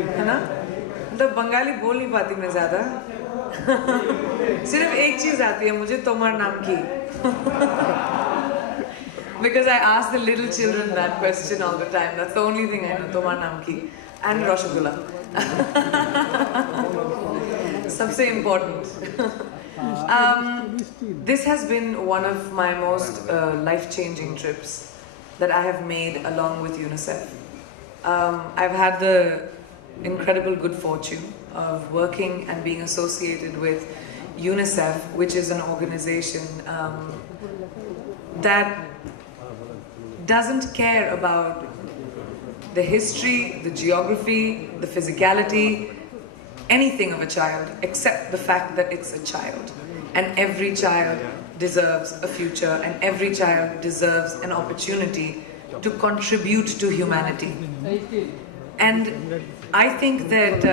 है ना? मतलब बंगाली बोल नहीं पाती मैं ज़्यादा. सिर्फ एक चीज़ आती है मुझे, तुम्हार नाम की. Because I ask the little children that question all the time. That's the only thing I know. Tomar naam ki. And Rasgulla. Sabse important. This has been one of my most life-changing trips that I have made along with Unicef. I've had the incredible good fortune of working and being associated with Unicef, which is an organization that doesn't care about the history, the geography, the physicality, anything of a child except the fact that it's a child. And every child deserves a future, and every child deserves an opportunity to contribute to humanity. And I think that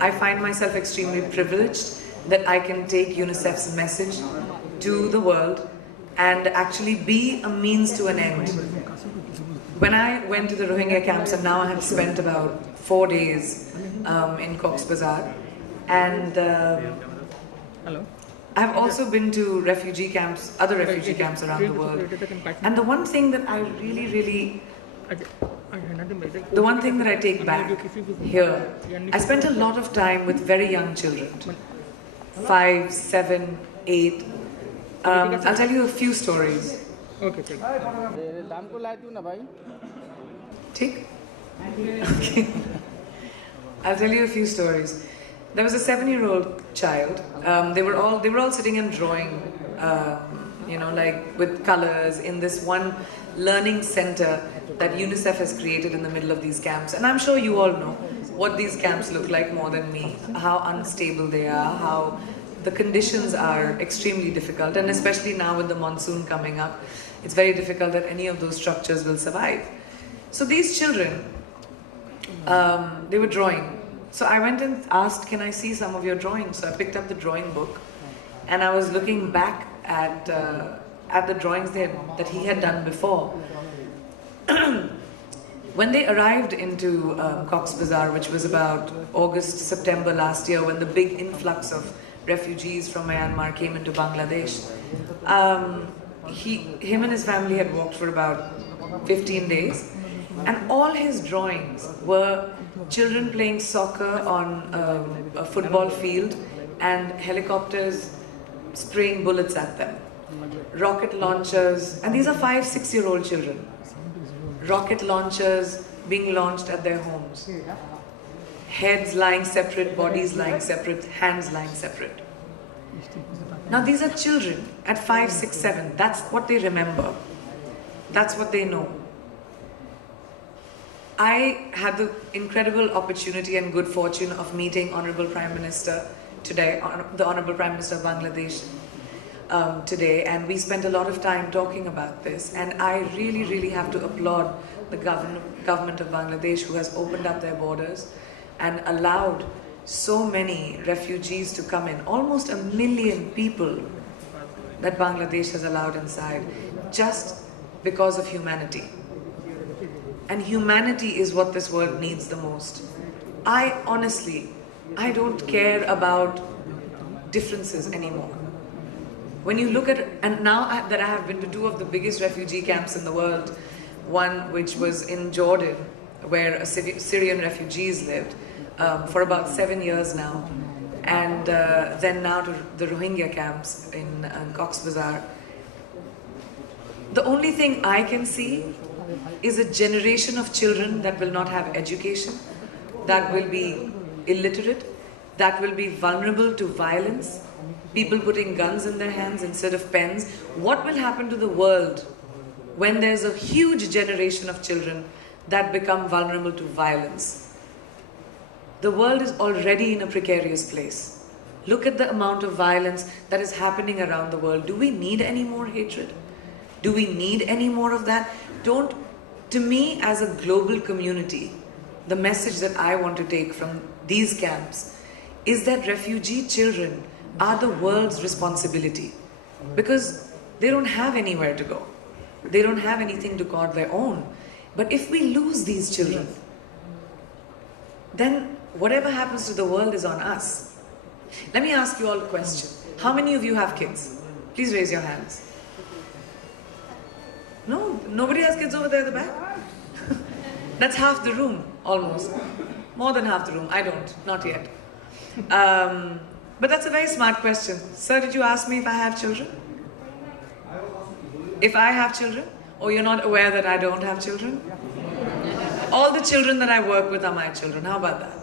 I find myself extremely privileged that I can take UNICEF's message to the world and actually be a means to an end. When I went to the Rohingya camps, and now I have spent about 4 days in Cox's Bazar, and I've also been to refugee camps, other refugee camps around the world. And the one thing that I really the one thing that I take back here, I spent a lot of time with very young children, 5, 7, 8. I'll tell you a few stories. Okay. Okay. I'll tell you a few stories. There was a 7-year-old child. They were all sitting and drawing, like with colors in this one learning center that UNICEF has created in the middle of these camps. And I'm sure you all know what these camps look like more than me, how unstable they are, how the conditions are extremely difficult, and especially now with the monsoon coming up, it's very difficult that any of those structures will survive. So these children, they were drawing. So I went and asked, can I see some of your drawings? So I picked up the drawing book, and I was looking back at the drawings that he had done before. When they arrived into Cox's Bazar, which was about August, September last year, when the big influx of refugees from Myanmar came into Bangladesh, him and his family had walked for about 15 days, and all his drawings were children playing soccer on a football field and helicopters spraying bullets at them, rocket launchers, and these are 5, 6-year-old children, rocket launchers being launched at their homes, heads lying separate, bodies lying separate, hands lying separate. Now these are children at 5, 6, 7. That's what they remember. That's what they know. I had the incredible opportunity and good fortune of meeting Honorable Prime Minister today, the Honorable Prime Minister of Bangladesh today, and we spent a lot of time talking about this. And I really have to applaud the government of Bangladesh, who has opened up their borders and allowed so many refugees to come in. Almost 1 million people that Bangladesh has allowed inside, just because of humanity. And humanity is what this world needs the most. I don't care about differences anymore. When you look at, and now that I have been to 2 of the biggest refugee camps in the world, one which was in Jordan, where Syrian refugees lived for about 7 years now, and then now to the Rohingya camps in Cox's Bazar. The only thing I can see is a generation of children that will not have education, that will be illiterate, that will be vulnerable to violence, people putting guns in their hands instead of pens. What will happen to the world when there's a huge generation of children that become vulnerable to violence? The world is already in a precarious place. Look at the amount of violence that is happening around the world. Do we need any more hatred? Do we need any more of that? To me, as a global community, the message that I want to take from these camps is that refugee children are the world's responsibility, because they don't have anywhere to go. They don't have anything to call their own. But if we lose these children, then whatever happens to the world is on us. Let me ask you all a question. How many of you have kids? Please raise your hands. No, nobody has kids over there at the back? That's half the room, almost. More than half the room. I don't, not yet. But that's a very smart question. Sir, did you ask me if I have children? If I have children? Or you're not aware that I don't have children? All the children that I work with are my children. How about that?